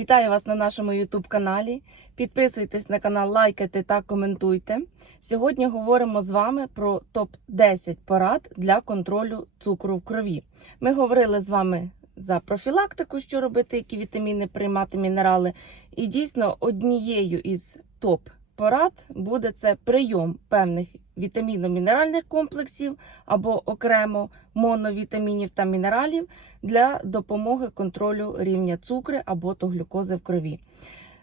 Вітаю вас на нашому YouTube каналі. Підписуйтесь на канал, лайкайте та коментуйте. Сьогодні говоримо з вами про топ-10 порад для контролю цукру в крові. Ми говорили з вами за профілактику, що робити, які вітаміни приймати, мінерали. І дійсно однією із топ порад буде це прийом певних вітамінно-мінеральних комплексів або окремо моновітамінів та мінералів для допомоги контролю рівня цукру або то глюкози в крові.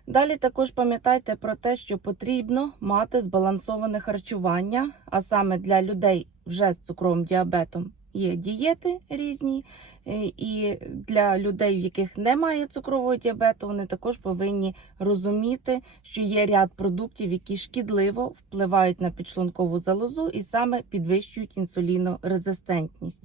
Далі також пам'ятайте про те, що потрібно мати збалансоване харчування, а саме для людей вже з цукровим діабетом є дієти різні, е, і для людей, в яких немає цукрового діабету, вони також повинні розуміти, що є ряд продуктів, які шкідливо впливають на підшлункову залозу і саме підвищують інсулінорезистентність.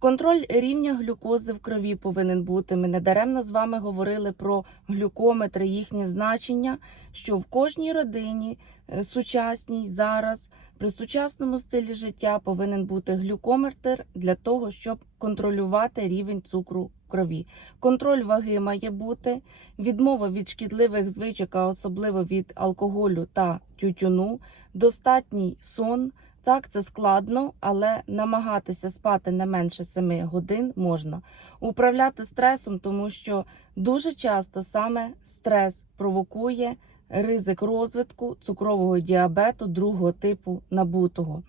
Контроль рівня глюкози в крові повинен бути. Ми недаремно з вами говорили про глюкометри, їхнє значення, що в кожній родині е, сучасній зараз при сучасному стилі життя повинен бути глюкометр для того, щоб контролювати рівень цукру в крові. Контроль ваги має бути, відмова від шкідливих звичок, а особливо від алкоголю та тютюну, достатній сон. Так, це складно, але намагатися спати не менше 7 годин можна. Управляти стресом, тому що дуже часто саме стрес провокує ризик розвитку цукрового діабету другого типу набутого.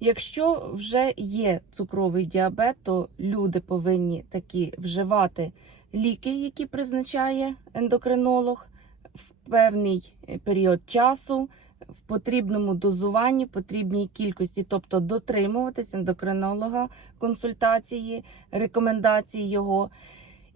Якщо вже є цукровий діабет, то люди повинні такі вживати ліки, які призначає ендокринолог в певний період часу в потрібному дозуванні, потрібній кількості, тобто дотримуватись ендокринолога консультації, рекомендації його.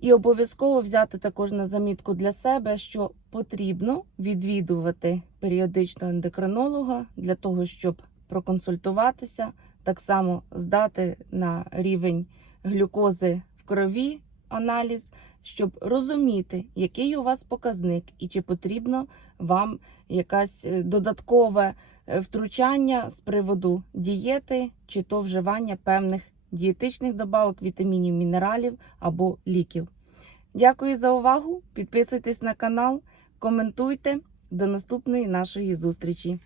І обов'язково взяти також на замітку для себе, що потрібно відвідувати періодично ендокринолога для того, щоб проконсультуватися, так само здати на рівень глюкози в крові аналіз, щоб розуміти, який у вас показник, і чи потрібно вам якась е, додаткове е, втручання з приводу дієти чи то вживання певних дієтичних добавок, вітамінів, мінералів або ліків. Дякую за увагу! Підписуйтесь на канал, коментуйте. До наступної нашої зустрічі!